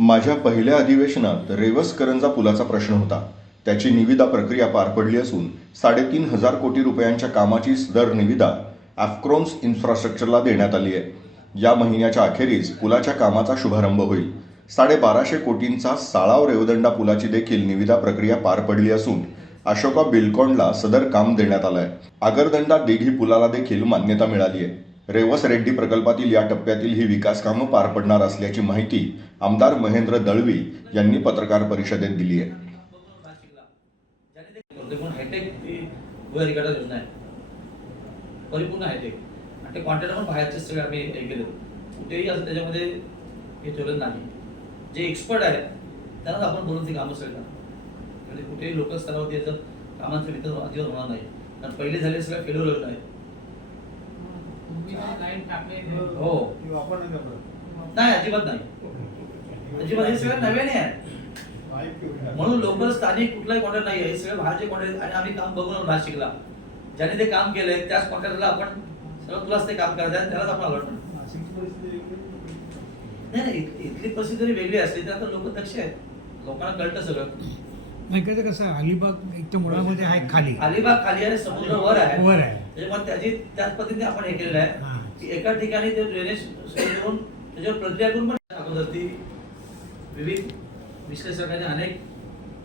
माझ्या पहिल्या अधिवेशनात रेवस करंजा पुलाचा प्रश्न होता. त्याची निविदा प्रक्रिया पार पडली असून साडेतीन हजार कोटी रुपयांच्या कामाची दर निविदा ॲफक्रॉन्स इन्फ्रास्ट्रक्चरला देण्यात आली आहे. या महिन्याच्या अखेरीस पुलाच्या कामाचा शुभारंभ होईल. साडेबाराशे कोटींचा साळाव रेवदंडा पुलाची देखील निविदा प्रक्रिया पार पडली असून अशोका बिल्कॉनला सदर काम देण्यात आलं आहे आगरदंडा दिघी पुलाला देखील मान्यता मिळाली आहे. रेवस रेड्डी प्रकल्पातील या टप्प्यातील ही विकास कामं पार पडणार असल्याची माहिती आमदार महेंद्र दळवी यांनी पत्रकार परिषदेत दिली आहे. करते पण ती आहे परिपूर्ण हायटेक आणि ते कॉन्ट्रॅक्टर पण बाहेरचे सगळे आम्ही हे केले कुठेही असं त्याच्यामध्ये हे ठेवलं नाही. जे एक्सपर्ट आहेत त्यांनाच आपण बोलून ते कामं सगळं म्हणजे कुठेही लोकल स्तरावरती याचं कामांचं वितरण अजिबात होणार नाही. कारण पहिले झाले सगळ्या फेल्युअर योजना आहेत. हो. नाही अजिबात नाही. अजिबात हे सगळं नव्याने आहे. म्हणून लोकल स्थानिक कुठलाही कॉन्ट्रॅक्ट नाही हे सगळे बाहेरचे कॉन्ट्रॅक्ट आणि आम्ही काम बघून नाशिकला. ज्याने ते काम केलंय त्याच कॉन्ट्रॅक्टरला आपण सगळं तुलाच ते काम करायचं आहे. त्यालाच आपण अलर्ट नाही इथली परिस्थिती जरी वेगळी असली तर आता लोक दक्ष आहेत. लोकांना कळतं सगळं. नाही कसं कसं अलिबाग एक तर मुळामध्ये आहे खाली. अलिबाग खाली आहे समुद्र वर आहे. वर आहे. त्याच्यामुळे त्याची त्याच पद्धतीने आपण हे केलेलं आहे. हा. की एका ठिकाणी ते ड्रेनेज करून त्याच्यावर प्रक्रिया करून पण अगोदर ती विविध विश्लेषकांनी अनेक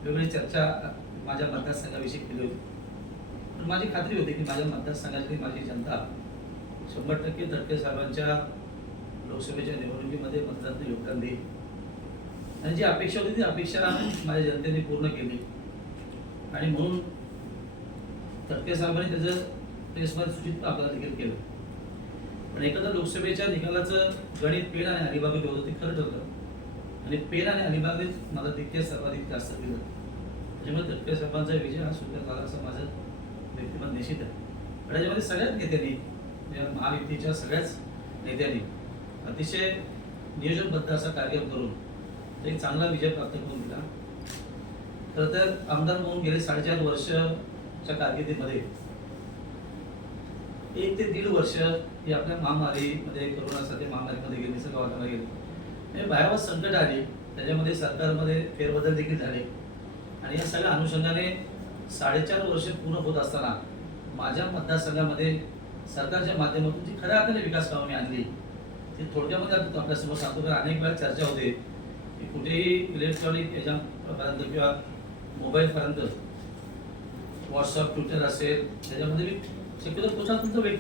वेगळी चर्चा माझ्या मतदारसंघाविषयी केली होती. पण माझी खात्री होती की माझ्या मतदारसंघातली माझी जनता शंभर टक्के तटके साहेबांच्या लोकसभेच्या निवडणुकीमध्ये मतदान योगदान देईल. आणि जी अपेक्षा होती ती अपेक्षा माझ्या जनतेने पूर्ण केली. आणि म्हणून तटके साहेबांनी त्याचं प्रेसमध्ये सूचित आपल्याला देखील केलं. पण एकदा लोकसभेच्या निकालाचं गणित पेन आणि अलिबागेत होतं ते खरं ठरलं. आणि पेन आणि अलिबागेत मला तितके सर्वाधिक जास्त दिलं. त्याच्यामुळे तटके साहेबांचा विजय हा सुद्धा झाला असं माझं व्यक्तिमत निश्चित आहे. पण त्याच्यामध्ये सगळ्याच नेत्यांनी म्हणजे महायुतीच्या सगळ्याच नेत्यांनी अतिशय नियोजनबद्ध असा कार्यक्रम करून एक चांगला विजय प्राप्त करून दिला. खरं तर आमदार म्हणून गेले साडेचार वर्षच्या कारकिर्दीमध्ये. एक ते दीड वर्ष ही आपल्या महामारीमध्ये कोरोनासाठी महामारीमध्ये गेली निसर्ग वातावरणाला गेली. म्हणजे भयावह संकट आले त्याच्यामध्ये सरकारमध्ये फेरबदल देखील झाले. आणि या सगळ्या अनुषंगाने साडेचार वर्ष पूर्ण होत असताना माझ्या मतदारसंघामध्ये सरकारच्या माध्यमातून जी खऱ्या अर्थाने विकास कामं आणली ती थोडक्यामध्ये आपल्यासमोर सांगतो कारण अनेक वेळा चर्चा होते. की कुठेही इलेक्ट्रॉनिक याच्यापर्यंत किंवा मोबाईलपर्यंत व्हॉट्सअप ट्विटर असेल त्याच्यामध्ये मी शक्यतो कुठला तुमचं व्यक्ती